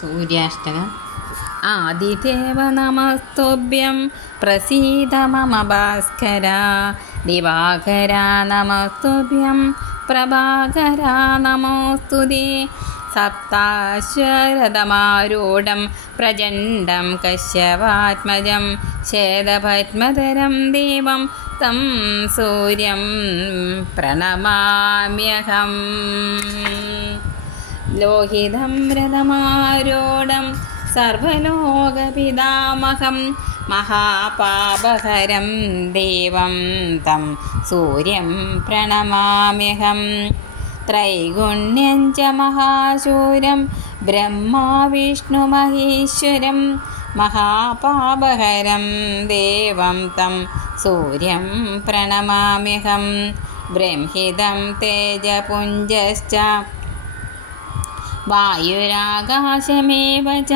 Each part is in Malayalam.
സൂര്യാഷ്ടകം. ആദിദേവ നമസ്തുഭ്യം പ്രസീത മമ ഭാസ്കര. ദിവാകര നമസ്തുഭ്യം പ്രഭാകര നമോസ്തുതി സപ്താശ്വരതമാരൂഢം പ്രചണ്ഡം കശ്യപാത്മജം ശേതപത്മധരം ദേവം തം സൂര്യം പ്രണമാമ്യഹം. ലോഹിതം രഥമാരോടം സർവലോകപിതാമഹം മഹാപാപഹരം ദേവം തം സൂര്യം പ്രണമാമ്യഹം. ത്രൈഗുണ്യം ച മഹാശൂരം ബ്രഹ്മാ വിഷ്ണുമഹേശ്വരം മഹാപാപഹരം ദേവം തം സൂര്യം പ്രണമാമ്യഹം. ബ്രംഹിതം തേജപുഞ്ചശ്ച വായുരാകാശമേവ ച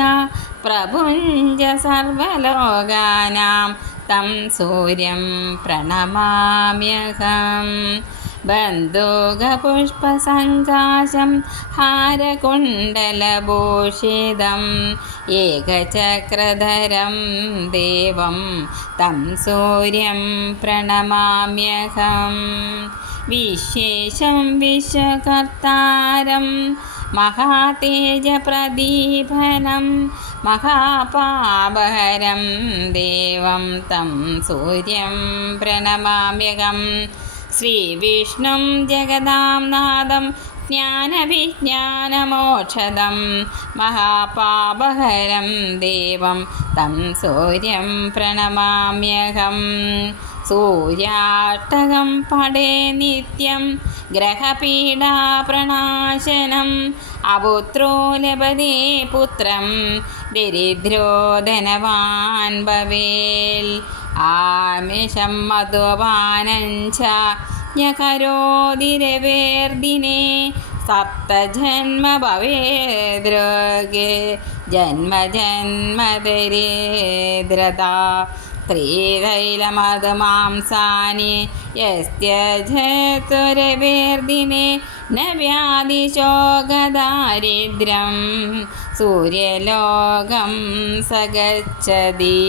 പ്രഭുഞ്ച സർവലോകാനാം. തം സൂര്യം പ്രണമാമ്യഹം. ബന്ധൂകപുഷ്പസങ്കാശം ഹാരകുണ്ടലഭൂഷിതം ഏകചക്രധരം ദേവം തം സൂര്യം പ്രണമാമ്യഹം. വിശേഷം വിശ്വകർത്താരം മഹാതേജപ്രദീപനം മഹാപാപഹരം ദേവം തം സൂര്യം പ്രണമാമ്യകം. ശ്രീവിഷ്ണും ജഗദാം നാദം ജ്ഞാനവിജ്ഞാനമോക്ഷദം മഹാപാപഹരം ദേവം തം സൂര്യം പ്രണമാമ്യഹം സൂര്യാട്ടകം പടേ നിത്യം ഗ്രഹപീഡാപ്രണാശനം അപുത്രോ ലഭതേ പുത്രം ദരിദ്രോ ധനവാൻ ഭവേൽ. ആമിഷം മധുപാനം ച ജ്ഞകരോതിരവേർദിനെ സപ്തജന്മ ഭവേദ്രോഗേ ജന്മജന്മദരേദ്രത സ്ത്രീതൈലമധുമാംസാനി യസ്ത്യജതുരവേർദിനെ ന വ്യാധിശോകദാരിദ്ര്യം സൂര്യലോകം സഗച്ഛതി